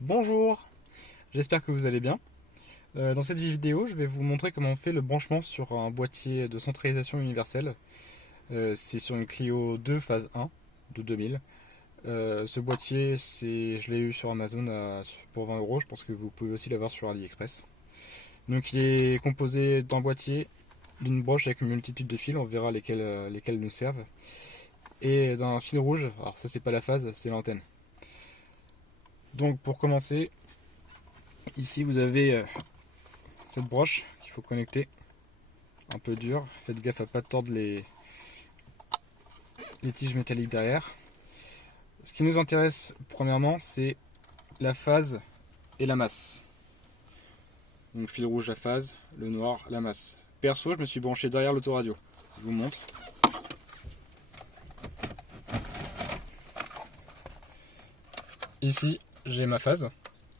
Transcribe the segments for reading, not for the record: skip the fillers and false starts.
Bonjour, j'espère que vous allez bien. Dans cette vidéo, je vais vous montrer comment on fait le branchement sur un boîtier de centralisation universelle. C'est sur une Clio 2 phase 1 de 2000. Ce boîtier, je l'ai eu sur Amazon pour 20 euros. Je pense que vous pouvez aussi l'avoir sur AliExpress. Donc il est composé d'un boîtier, d'une broche avec une multitude de fils, on verra lesquels nous servent, et d'un fil rouge. Alors ça c'est pas la phase, c'est l'antenne. Donc pour commencer, ici vous avez cette broche qu'il faut connecter, un peu dur, faites gaffe à pas tordre les tiges métalliques derrière. Ce qui nous intéresse premièrement, c'est la phase et la masse. Donc fil rouge la phase, le noir la masse. Perso, je me suis branché derrière l'autoradio. Je vous montre. Ici, j'ai ma phase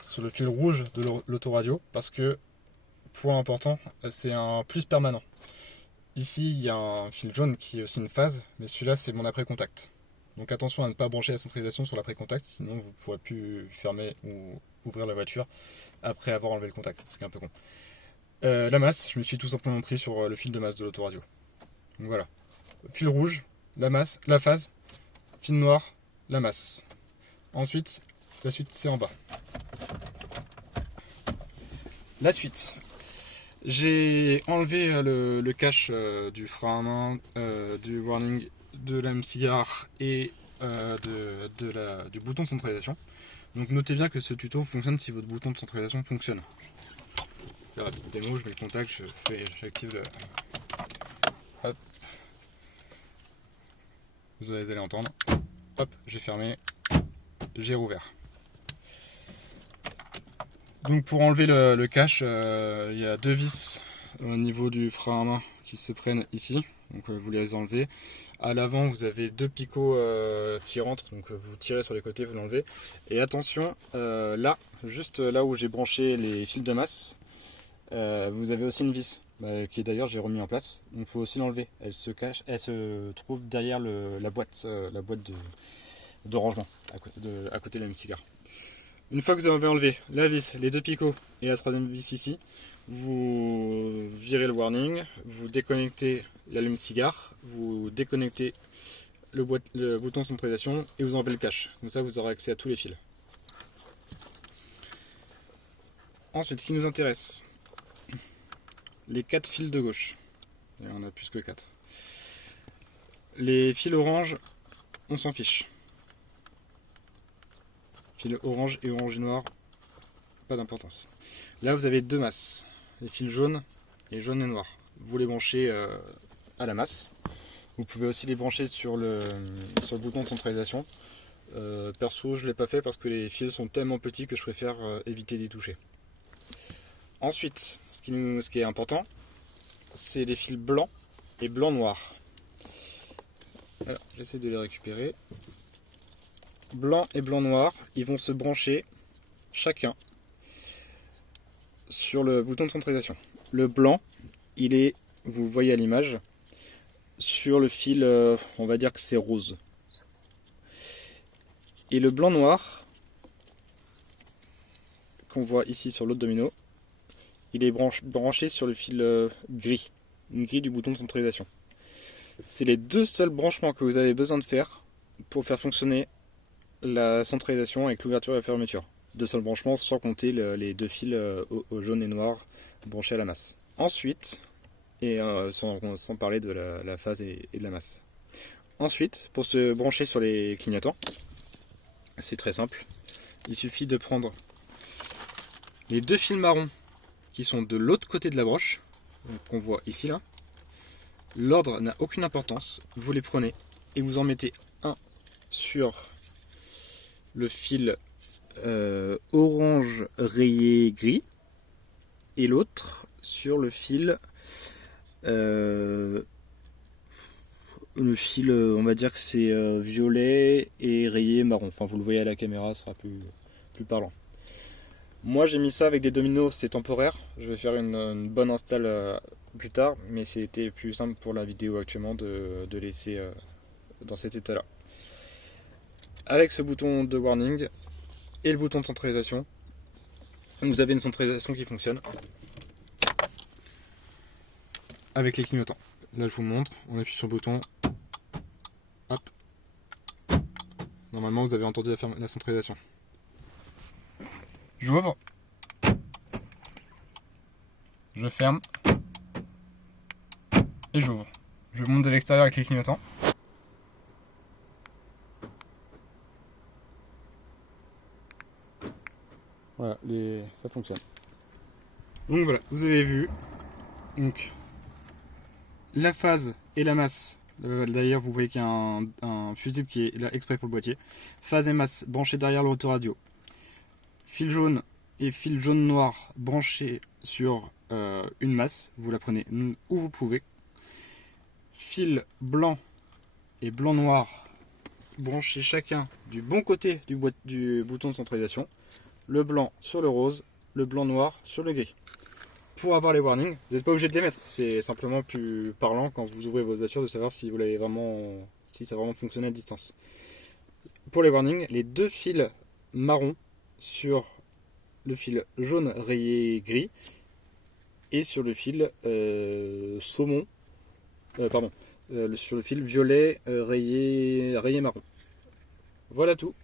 sur le fil rouge de l'autoradio parce que, point important, c'est un plus permanent. Ici, il y a un fil jaune qui est aussi une phase, mais celui-là, c'est mon après-contact. Donc attention à ne pas brancher la centralisation sur l'après-contact, sinon vous ne pourrez plus fermer ou ouvrir la voiture après avoir enlevé le contact, ce qui est un peu con. La masse, je me suis tout simplement pris sur le fil de masse de l'autoradio. Donc voilà. Fil rouge, la masse, la phase, fil noir, la masse. Ensuite, la suite c'est en bas. La suite. J'ai enlevé le cache du frein à main, du warning, de la cigare et du bouton de centralisation. Donc notez bien que ce tuto fonctionne si votre bouton de centralisation fonctionne. Je vais faire la petite démo, je mets le contact, j'active le... Hop. Vous allez entendre. Hop, j'ai fermé, j'ai rouvert. Donc pour enlever le cache, il y a deux vis au niveau du frein à main qui se prennent ici. Donc vous les enlevez. À l'avant, vous avez deux picots qui rentrent, donc vous tirez sur les côtés, vous l'enlevez. Et attention, là, juste là où j'ai branché les fils de masse, vous avez aussi une vis, qui d'ailleurs j'ai remis en place. Donc il faut aussi l'enlever. Elle se trouve derrière la boîte de rangement, à côté de la cigare. Une fois que vous avez enlevé la vis, les deux picots et la troisième vis ici, vous virez le warning, vous déconnectez l'allume-cigare, vous déconnectez le bouton centralisation et vous enlevez le cache. Comme ça, vous aurez accès à tous les fils. Ensuite, ce qui nous intéresse, les 4 fils de gauche. Et on a plus que 4. Les fils orange, on s'en fiche. Fil orange et noir, pas d'importance. Là, vous avez deux masses. Les fils jaunes et jaune et noir. Vous les branchez à la masse. Vous pouvez aussi les brancher sur le bouton de centralisation. Perso, je ne l'ai pas fait parce que les fils sont tellement petits que je préfère éviter d'y toucher. Ensuite, ce qui est important, c'est les fils blancs et blanc-noir. Alors, j'essaie de les récupérer. Blanc et blanc-noir, ils vont se brancher chacun sur le bouton de centralisation. Le blanc, il est, vous le voyez à l'image, sur le fil, on va dire que c'est rose. Et le blanc-noir, qu'on voit ici sur l'autre domino, il est branché sur le fil gris du bouton de centralisation. C'est les deux seuls branchements que vous avez besoin de faire pour faire fonctionner la centralisation avec l'ouverture et la fermeture. Deux seuls branchements sans compter les deux fils au jaune et noir branchés à la masse. Ensuite, et sans parler de la phase et de la masse. Ensuite, pour se brancher sur les clignotants, c'est très simple. Il suffit de prendre les deux fils marrons qui sont de l'autre côté de la broche, qu'on voit ici là. L'ordre n'a aucune importance. Vous les prenez et vous en mettez un sur le fil orange rayé gris et l'autre sur le fil on va dire que c'est violet et rayé marron. Enfin, vous le voyez à la caméra, ce sera plus parlant. Moi, j'ai mis ça avec des dominos, c'est temporaire. Je vais faire une bonne install plus tard, mais c'était plus simple pour la vidéo actuellement de laisser dans cet état-là. Avec ce bouton de warning, et le bouton de centralisation. Vous avez une centralisation qui fonctionne avec les clignotants. Là je vous montre, on appuie sur le bouton. Hop. Normalement vous avez entendu la centralisation. J'ouvre. Je ferme. Et j'ouvre. Je monte de l'extérieur avec les clignotants. Voilà, ça fonctionne. Donc voilà, vous avez vu. Donc, la phase et la masse. D'ailleurs, vous voyez qu'il y a un fusible qui est là exprès pour le boîtier. Phase et masse branchés derrière l'autoradio. Fil jaune et fil jaune-noir branchés sur une masse. Vous la prenez où vous pouvez. Fil blanc et blanc-noir branchés chacun du bon côté du bouton de centralisation. Le blanc sur le rose, le blanc noir sur le gris. Pour avoir les warnings, vous n'êtes pas obligé de les mettre. C'est simplement plus parlant quand vous ouvrez votre voiture de savoir si vous l'avez vraiment, si ça a vraiment fonctionné à distance. Pour les warnings, les deux fils marron sur le fil jaune rayé gris et sur le fil saumon, sur le fil violet rayé marron. Voilà tout.